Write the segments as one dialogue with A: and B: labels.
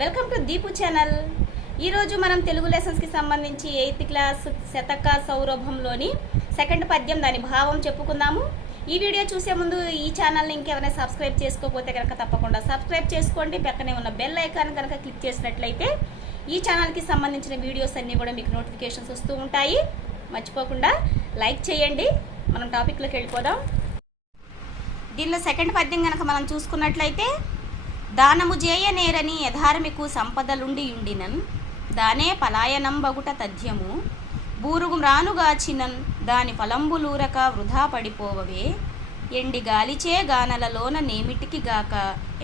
A: Welcome to Deepu channel. ఈరోజు మనం తెలుగు లెసన్స్కి సంబంధించి ఎయిత్ క్లాస్ శతక సౌరభంలోని సెకండ్ పద్యం దాని భావం చెప్పుకుందాము. ఈ వీడియో చూసే ముందు ఈ ఛానల్ని ఇంకెవరైనా సబ్స్క్రైబ్ చేసుకోకపోతే కనుక తప్పకుండా సబ్స్క్రైబ్ చేసుకోండి. పక్కనే ఉన్న బెల్ ఐకాన్ కనుక క్లిక్ చేసినట్లయితే ఈ ఛానల్కి సంబంధించిన వీడియోస్ అన్నీ కూడా మీకు నోటిఫికేషన్స్ వస్తూ ఉంటాయి. మర్చిపోకుండా లైక్ చేయండి. మనం టాపిక్లోకి వెళ్ళిపోదాం. దీనిలో సెకండ్ పద్యం కనుక మనం చూసుకున్నట్లయితే దానము చేయనేరని యథార్మికు సంపదలుండియుండినన్ దానే పలాయనం బగుట తథ్యము బూరుగు మ్రానుగాచినన్ దాని ఫలంబులూరక వృధా పడిపోవవే ఎండి గాలిచే గానలలోన నేమిటికి గాక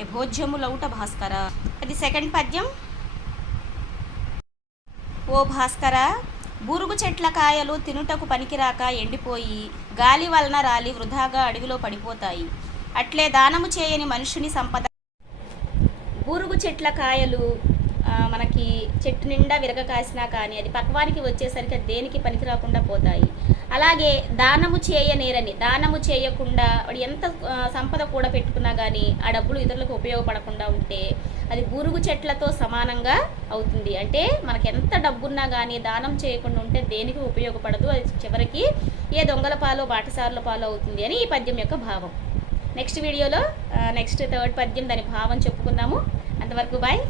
A: యభోజ్యములౌట భాస్కర. అది సెకండ్ పద్యం. ఓ భాస్కర బూరుగు చెట్ల కాయలు తినుటకు పనికిరాక ఎండిపోయి గాలి వలన రాలి వృధాగా అడవిలో పడిపోతాయి. అట్లే దానము చేయని మనుషుని సంపద బూరుగు చెట్ల కాయలు మనకి చెట్టు నిండా విరగ కాసినా కానీ అది పక్వానికి వచ్చేసరికి అది దేనికి పనికి రాకుండా పోతాయి. అలాగే దానము చేయనేరని దానము చేయకుండా వాడు ఎంత సంపద కూడా పెట్టుకున్నా కానీ ఆ డబ్బులు ఇతరులకు ఉపయోగపడకుండా ఉంటే అది బూరుగు చెట్లతో సమానంగా అవుతుంది. అంటే మనకి ఎంత డబ్బున్నా కానీ దానం చేయకుండా ఉంటే దేనికి ఉపయోగపడదు. అది చివరికి ఏ దొంగల పాలో బాటసారుల పాలో అవుతుంది అని ఈ పద్యం యొక్క భావం. నెక్స్ట్ వీడియోలో నెక్స్ట్ థర్డ్ పద్యం దాని భావం చెప్పుకుందాము. అంతవరకు బాయ్